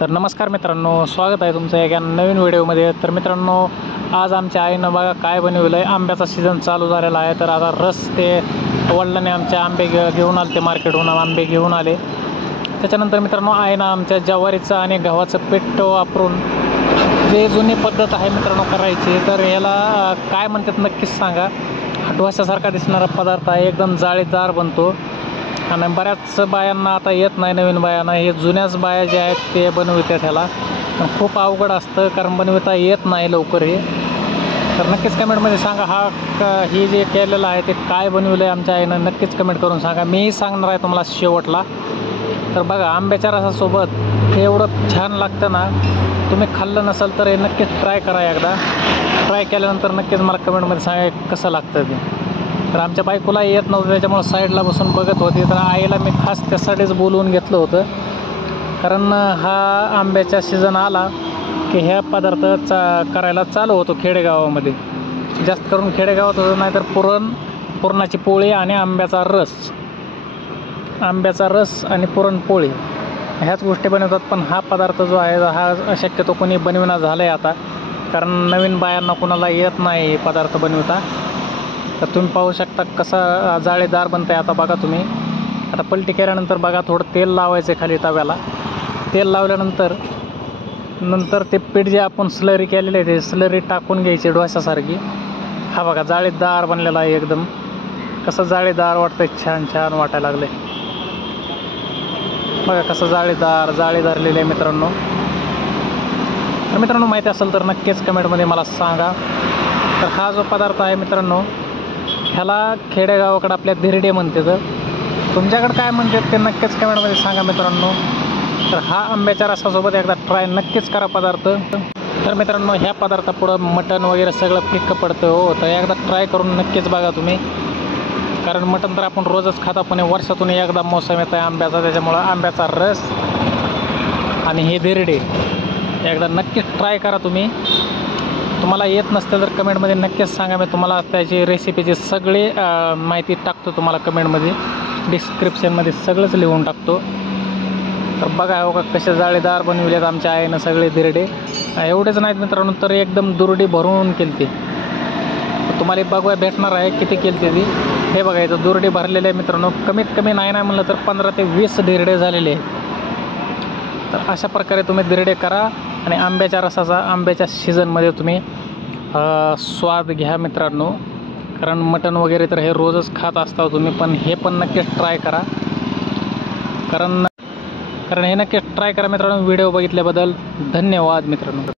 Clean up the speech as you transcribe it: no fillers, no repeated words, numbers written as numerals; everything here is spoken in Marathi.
तर नमस्कार मित्रांनो, स्वागत आहे तुमचं एका नवीन व्हिडिओमध्ये। तर मित्रांनो, आज आमच्या आईनं बघा काय बनवलं आहे। आंब्याचा सीझन चालू झालेला आहे, तर आता रस ते वडिलांनी आमच्या आंबे घेऊन आले, ते मार्केटहून आंबे घेऊन आले। त्याच्यानंतर मित्रांनो, आईनं आमच्या ज्वारीचं आणि गव्हाचं पीठ वापरून जे जुनी पद्धत आहे मित्रांनो करायची, तर याला काय म्हणतात नक्कीच सांगा। डोश्यासारखा दिसणारा पदार्थ आहे, एकदम जाळीदार बनतो आणि बऱ्याच बायांना आता येत नाही। नवीन बायांना, हे जुन्याच बाया जे आहेत ते बनवितात ह्याला, पण खूप अवघड असतं कारण बनविता येत नाही लवकर हे। तर नक्कीच कमेंटमध्ये सांगा हे जे केलेलं आहे ते काय बनवलं आहे आमच्या आईनं, नक्कीच कमेंट करून सांगा। मीही सांगणार आहे तुम्हाला शेवटला। तर बघा, आंब्याच्या रसासोबत हे एवढं छान लागतं ना, तुम्ही खाल्लं नसेल तर हे नक्कीच ट्राय करा एकदा। ट्राय केल्यानंतर नक्कीच मला कमेंटमध्ये सांगा कसं लागतं ते। तर आमच्या बायकोला येत नव्हतं, त्याच्यामुळे साईडला बसून बघत होती। तर आईला मी खास त्यासाठीच बोलवून घेतलं होतं, कारण हा आंब्याचा सीझन आला की ह्या पदार्थ करायला चालू होतो खेडेगावामध्ये। जास्त करून खेडेगावात होतं, नाहीतर पुरणाची पोळी आणि आंब्याचा रस आणि पुरणपोळी ह्याच गोष्टी बनवतात। पण हा पदार्थ जो आहे हा शक्यतो कोणी बनविना झालं आहे आता, कारण नवीन बायांना कोणाला येत नाही पदार्थ बनवता। तर तुम्ही पाहू शकता कसा जाळीदार बनतं आहे। आता बघा तुम्ही, आता पलटी केल्यानंतर बघा थोडं तेल लावायचं खाली तव्याला। तेल लावल्यानंतर ते पीठ जे आपण स्लरी केलेलं आहे ते स्लरी टाकून घ्यायची डोश्यासारखी। हा बघा जाळीदार बनलेला आहे एकदम, कसं जाळीदार वाटतंय, छान छान वाटायला लागले बघा, कसं जाळी धरलेलं आहे मित्रांनो। तर मित्रांनो, माहिती असेल तर नक्कीच कमेंटमध्ये मला सांगा। तर हा जो पदार्थ आहे मित्रांनो, ह्याला खेडेगावाकडे आपल्या धिरडे म्हणते, तर तुमच्याकडे काय म्हणतात ते नक्कीच कमेंटमध्ये सांगा मित्रांनो। तर हा आंब्याच्या रसासोबत एकदा ट्राय नक्कीच करा पदार्थ। तर मित्रांनो, ह्या पदार्थापुढं मटण वगैरे सगळं फिक्कं पडतं हो, तर एकदा ट्राय करून नक्कीच बघा तुम्ही, कारण मटण तर आपण रोजच खाता, पण वर्षातून एकदा मोसम येत आहे आंब्याचा, त्याच्यामुळं आंब्याचा रस आणि हे धिरडे एकदा नक्कीच ट्राय करा तुम्ही। तुम्हाला येत नसतं तर कमेंटमध्ये नक्कीच सांगा, मी तुम्हाला त्याची रेसिपीची सगळी माहिती टाकतो तुम्हाला कमेंटमध्ये, डिस्क्रिप्शनमध्ये सगळंच लिहून टाकतो। तर बघा हो का कसे जाळीदार बनविलेत आमच्या आईनं सगळे धिरडे। एवढेच नाहीत मित्रांनो, तर एकदम दुरडी भरून केली ती। तुम्हाला बघायला भेटणार आहे किती केली ती। हे बघा, इथं दुरडी भरलेले आहे मित्रांनो, कमीत कमी नाही म्हणलं तर 15 ते 20 धिरडे झालेले आहेत। तर अशा प्रकारे तुम्ही धिरडे करा आणि आंब्याच्या रसाचा आंब्याच्या सीझनमध्ये तुम्ही स्वाद घ्या मित्रांनो, कारण मटण वगैरे तर हे रोजच खात असता तुम्ही, पण हे पण नक्कीच ट्राय करा, कारण हे नक्कीच ट्राय करा मित्रांनो। व्हिडिओ बघितल्याबद्दल धन्यवाद मित्रांनो।